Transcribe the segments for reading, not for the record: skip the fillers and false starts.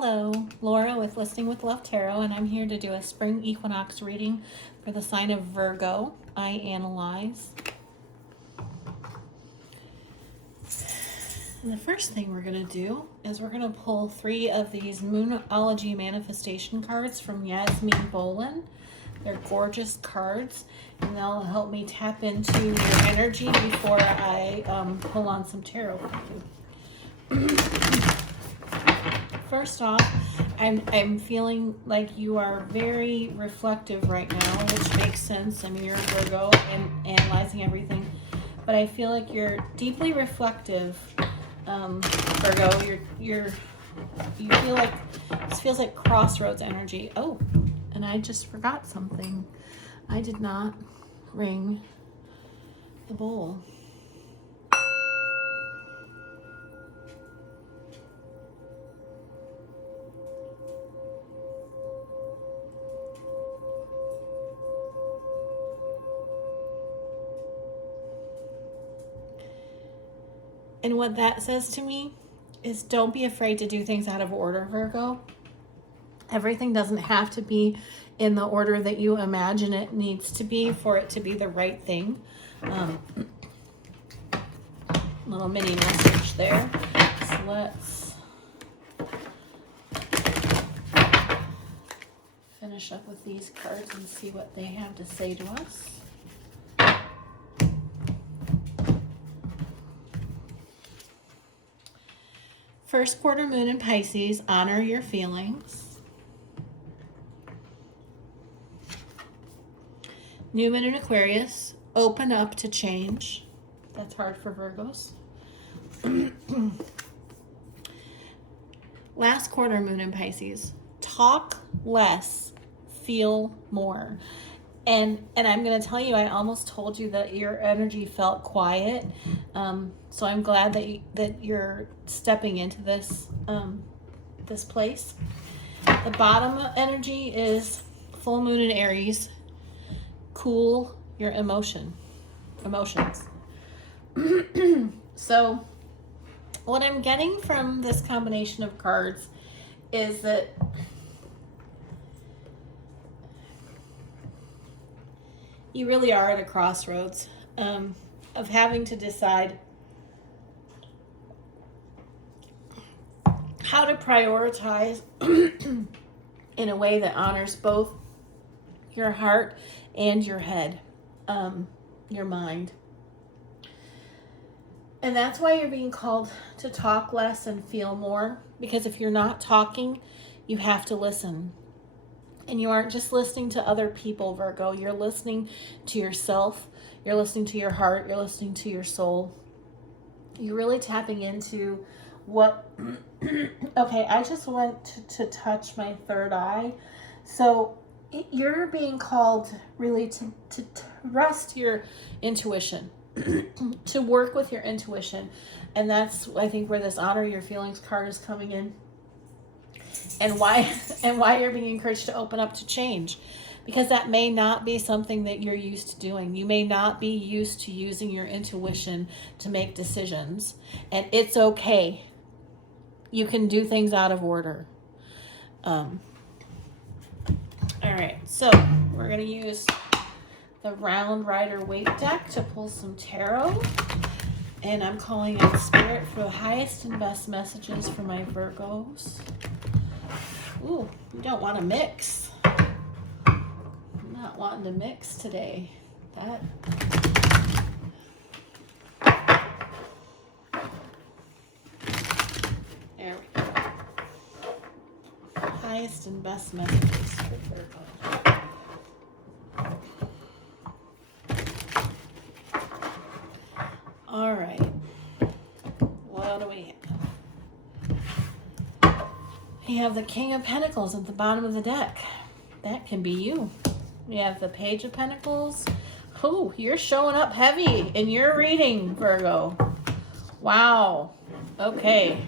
Hello, Laura with Listening with Love Tarot, and I'm here to do a spring equinox reading for the sign of Virgo. I analyze. And the first thing we're going to do is we're going to pull 3 of these Moonology manifestation cards from Yasmin Bolin. They're gorgeous cards, and they'll help me tap into your energy before I pull on some tarot for you. First off, I'm feeling like you are very reflective right now, which makes sense. I mean, you're Virgo and analyzing everything, but I feel like you're deeply reflective, Virgo. You feel like this feels like crossroads energy. Oh, and I just forgot something. I did not ring the bowl. And what that says to me is don't be afraid to do things out of order, Virgo. Everything doesn't have to be in the order that you imagine it needs to be for it to be the right thing. Little mini message there. So let's finish up with these cards and see what they have to say to us. First quarter moon in Pisces, honor your feelings. New moon in Aquarius, open up to change. That's hard for Virgos. Last quarter moon in Pisces, talk less, feel more. And I'm going to tell you, I almost told you that your energy felt quiet. So I'm glad that you're stepping into this this place. The bottom energy is full moon in Aries. Cool your emotions. So what I'm getting from this combination of cards is that you really are at a crossroads of having to decide how to prioritize in a way that honors both your heart and your head, your mind. And that's why you're being called to talk less and feel more, because if you're not talking, you have to listen. And you aren't just listening to other people, Virgo. You're listening to yourself. You're listening to your heart. You're listening to your soul. You're really tapping into what... Okay, I just went to touch my third eye. So you're being called really to trust your intuition, to work with your intuition. And that's, I think, where this honor your feelings card is coming in. And why you're being encouraged to open up to change, because that may not be something that you're used to doing. You may not be used to using your intuition to make decisions, and it's okay. You can do things out of order. All right, so we're going to use the Round Rider Waite deck to pull some tarot, and I'm calling in Spirit for the highest and best messages for my Virgos. Ooh, you don't want to mix. I'm not wanting to mix today. There we go. Highest and best messages for Virgo. All right. What do we have? We have the King of Pentacles at the bottom of the deck. That can be you. We have the Page of Pentacles. Oh, you're showing up heavy in your reading, Virgo. Wow. Okay.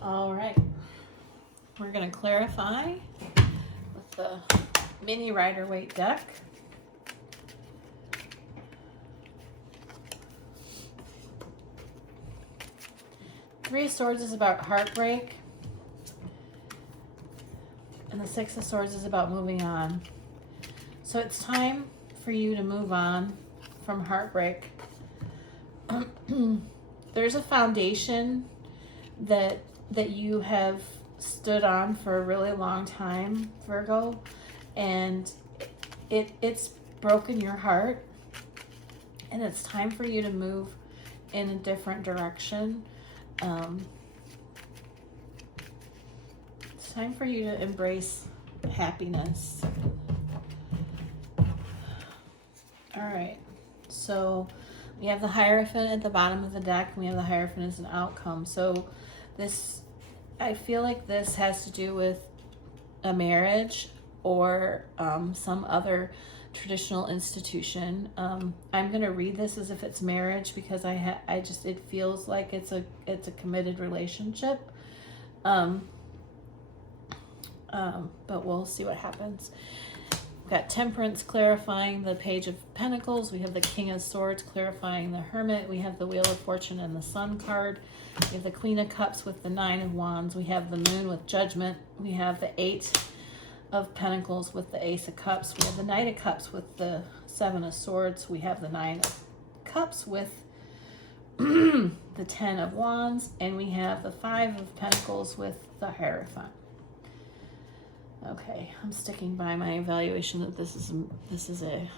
All right. We're going to clarify the mini Rider-Waite deck. Three of Swords is about heartbreak. And the Six of Swords is about moving on. So it's time for you to move on from heartbreak. There's a foundation that you have stood on for a really long time, Virgo, and it's broken your heart, and it's time for you to move in a different direction. It's time for you to embrace happiness. All right, so we have the Hierophant at the bottom of the deck. We have the Hierophant as an outcome. So this, I feel like this has to do with a marriage or some other traditional institution. I'm going to read this as if it's marriage because it feels like it's a committed relationship. But we'll see what happens. We've got Temperance clarifying the Page of Pentacles. We have the King of Swords clarifying the Hermit. We have the Wheel of Fortune and the Sun card. We have the Queen of Cups with the Nine of Wands. We have the Moon with Judgment. We have the Eight of Pentacles with the Ace of Cups. We have the Knight of Cups with the Seven of Swords. We have the Nine of Cups with the Ten of Wands. And we have the Five of Pentacles with the Hierophant. Okay, I'm sticking by my evaluation that this is a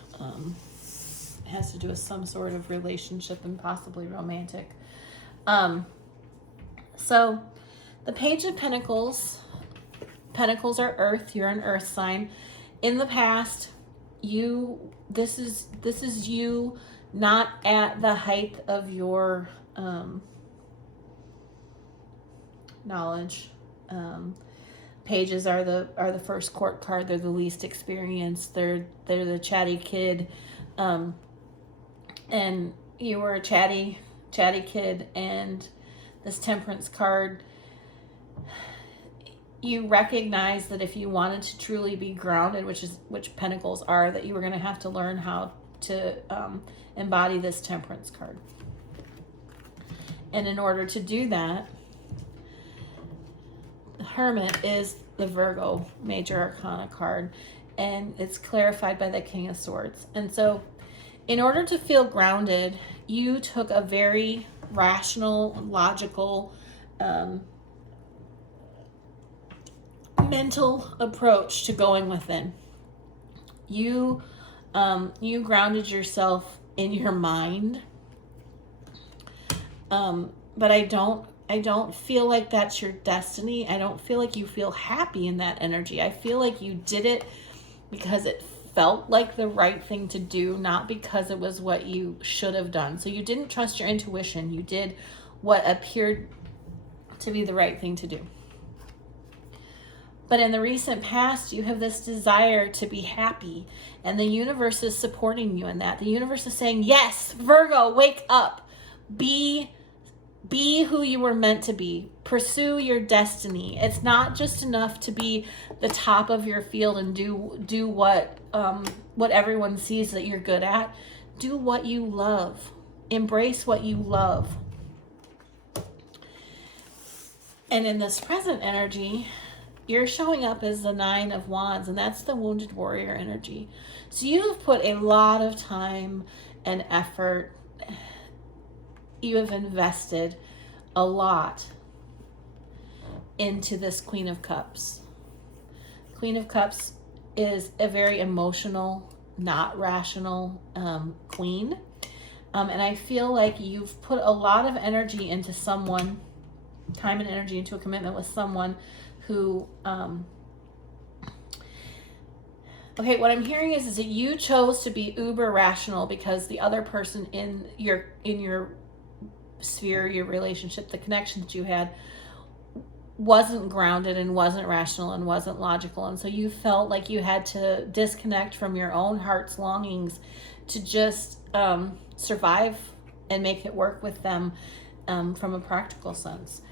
has to do with some sort of relationship and possibly romantic. So the Page of Pentacles are earth. You're an earth sign. In the past, this is you not at the height of your knowledge. Pages are the first court card. They're the least experienced. They're the chatty kid, and you were a chatty kid. And this Temperance card, you recognize that if you wanted to truly be grounded, which Pentacles are, that you were going to have to learn how to embody this Temperance card. And in order to do that, Hermit is the Virgo Major Arcana card, and it's clarified by the King of Swords. And so in order to feel grounded, you took a very rational, logical, mental approach to going within. You grounded yourself in your mind, but I don't feel like that's your destiny. I don't feel like you feel happy in that energy. I feel like you did it because it felt like the right thing to do, not because it was what you should have done. So you didn't trust your intuition. You did what appeared to be the right thing to do. But in the recent past, you have this desire to be happy, and the universe is supporting you in that. The universe is saying, yes, Virgo, wake up. Be who you were meant to be. Pursue your destiny. It's not just enough to be the top of your field and do what everyone sees that you're good at. Do what you love. Embrace what you love. And in this present energy, you're showing up as the Nine of Wands, and that's the wounded warrior energy. So you have put a lot of time and effort. You have invested a lot into this Queen of Cups. Queen of Cups is a very emotional, not rational queen. And I feel like you've put a lot of energy into someone, time and energy into a commitment with someone who, okay, what I'm hearing is that you chose to be uber rational because the other person in your sphere, your relationship, the connection that you had wasn't grounded and wasn't rational and wasn't logical. And so you felt like you had to disconnect from your own heart's longings to just survive and make it work with them from a practical sense.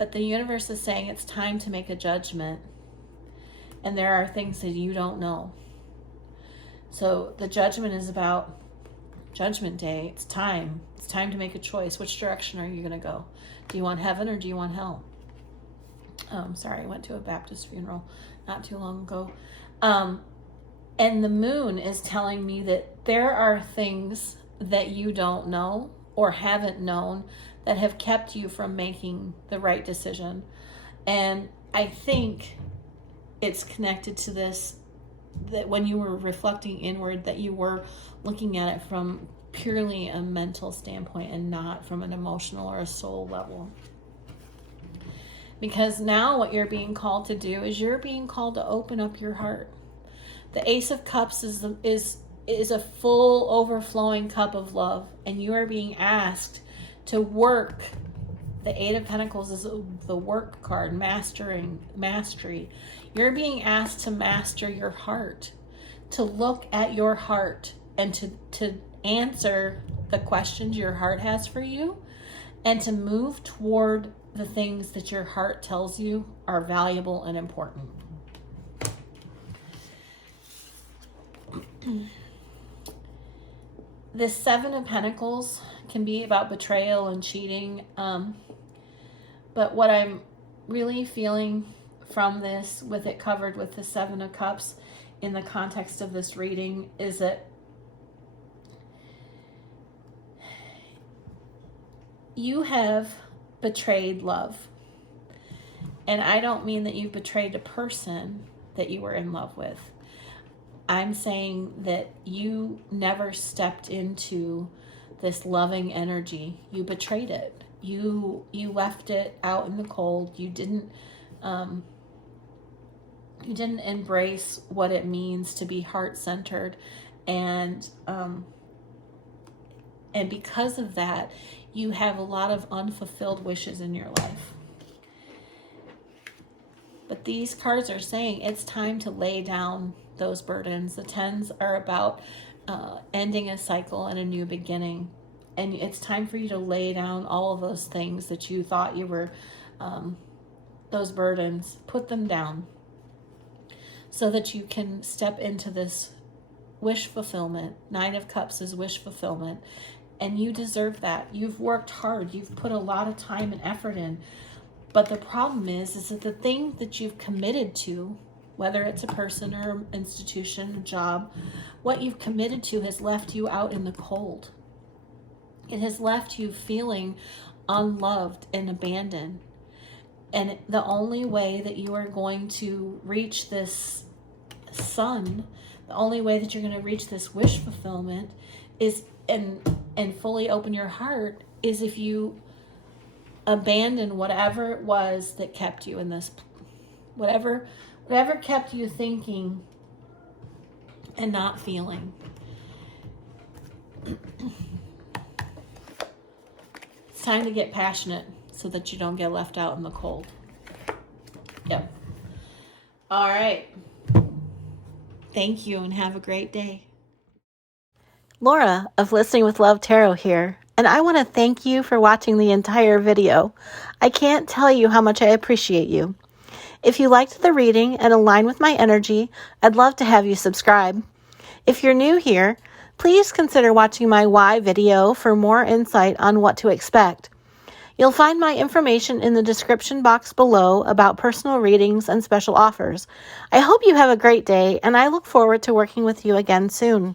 But the universe is saying it's time to make a judgment. And there are things that you don't know. So the judgment is about Judgment Day. It's time. It's time to make a choice. Which direction are you going to go? Do you want heaven or do you want hell? Sorry, I went to a Baptist funeral not too long ago. And the moon is telling me that there are things that you don't know or haven't known that have kept you from making the right decision. And I think it's connected to this, that when you were reflecting inward, that you were looking at it from purely a mental standpoint and not from an emotional or a soul level. Because now what you're being called to do is you're being called to open up your heart. The Ace of Cups is a full overflowing cup of love, and you are being asked to work. The Eight of Pentacles is the work card, mastery. You're being asked to master your heart, to look at your heart and to answer the questions your heart has for you, and to move toward the things that your heart tells you are valuable and important. This Seven of Pentacles can be about betrayal and cheating. But what I'm really feeling from this, with it covered with the Seven of Cups in the context of this reading, is that you have betrayed love. And I don't mean that you've betrayed a person that you were in love with. I'm saying that you never stepped into this loving energy. You betrayed it. You left it out in the cold. You didn't embrace what it means to be heart-centered, and because of that, you have a lot of unfulfilled wishes in your life. But these cards are saying it's time to lay down those burdens. The Tens are about ending a cycle and a new beginning. And it's time for you to lay down all of those things that you thought you were, those burdens. Put them down so that you can step into this wish fulfillment. Nine of Cups is wish fulfillment. And you deserve that. You've worked hard. You've put a lot of time and effort in. But the problem is that the thing that you've committed to, whether it's a person or an institution, a job, what you've committed to has left you out in the cold. It has left you feeling unloved and abandoned. And the only way that you are going to reach this sun, the only way that you're going to reach this wish fulfillment is, and fully open your heart, is if you abandon whatever it was that kept you in this, whatever kept you thinking and not feeling. It's time to get passionate so that you don't get left out in the cold. Yep. All right. Thank you and have a great day. Laura of Listening with Love Tarot here, and I want to thank you for watching the entire video. I can't tell you how much I appreciate you. If you liked the reading and align with my energy, I'd love to have you subscribe. If you're new here, please consider watching my why video for more insight on what to expect. You'll find my information in the description box below about personal readings and special offers. I hope you have a great day, and I look forward to working with you again soon.